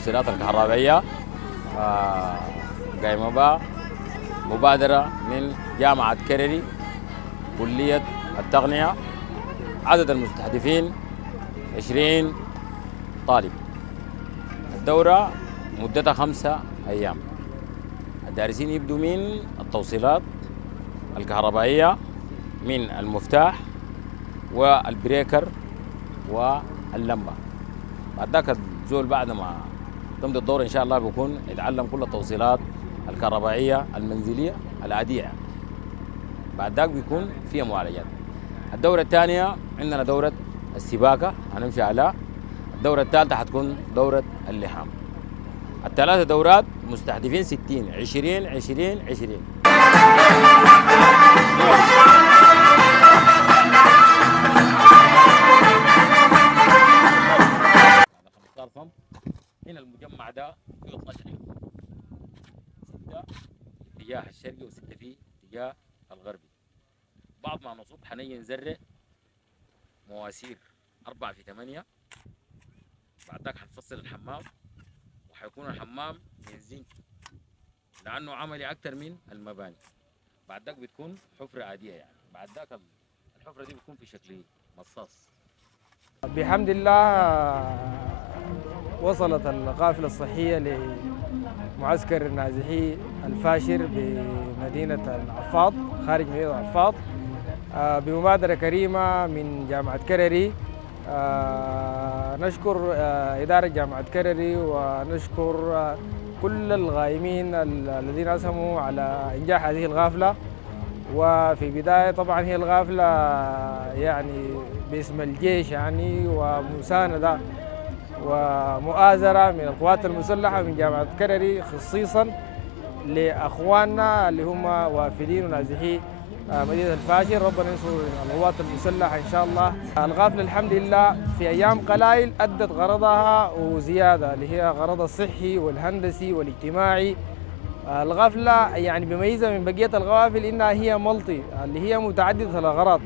التوصيلات الكهربائية قايمة بها مبادرة من جامعة كرري كلية التقنية. عدد المستهدفين 20 طالب. الدورة مدتها 5 أيام. الدارسين يبدوا من التوصيلات الكهربائية من المفتاح والبريكر واللمبة. بعد ذاك الزول بعد ما تمضي الدورة إن شاء الله بيكون يتعلم كل التوصيلات الكهربائية المنزلية العادية يعني. بعد ذاك بيكون فيها معالجات. الدورة الثانية عندنا دورة السباكة هنمشي على. الدورة الثالثة حتكون دورة اللحام. الثلاثة دورات مستهدفين 60 20 20 20. هنا المجمع ده فيه 12 يوم، 6 اتجاه الشرقي و6 في اتجاه الغربي. بعد ما نصب حنيجي نزرع مواسير 4 في 8. بعد ذاك حنفصل الحمام وحيكون الحمام من زنك لانه عملي اكثر من المباني. بعد ذاك بتكون حفره عاديه يعني. بعد ذاك الحفره دي بتكون في شكل مصاص. بحمد الله وصلت القافلة الصحية لمعسكر نازحي الفاشر بمدينة العفاط خارج مدينة العفاط بمبادرة كريمة من جامعة كرري. نشكر إدارة جامعة كرري ونشكر كل الغائمين الذين أسهموا على إنجاح هذه القافلة. وفي بداية طبعا هي القافلة يعني باسم الجيش يعني ومساندة ومؤازرة من القوات المسلحة من جامعة كرري خصيصا لأخواننا اللي هم وافدين ونازحي مدينة الفاشر. ربنا ينصر القوات المسلحة إن شاء الله. القافلة الحمد لله في أيام قلائل أدت غرضها وزيادة اللي هي غرضها الصحي والهندسي والاجتماعي. القافلة يعني بميزة من بقية القوافل إنها هي ملطي اللي هي متعددة الأغراض،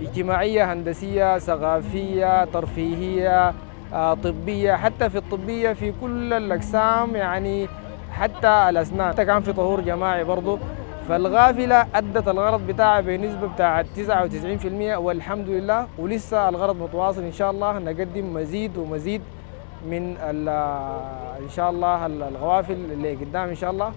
اجتماعية هندسية ثقافية ترفيهية طبية. حتى في الطبية في كل الأقسام يعني حتى الأسنان. حتى كان في طهور جماعي برضو. فالقافلة أدت الغرض بتاعها بنسبة بتاعت 99% والحمد لله. ولسه الغرض متواصل إن شاء الله نقدم مزيد ومزيد من إن شاء الله القوافل اللي قدام إن شاء الله.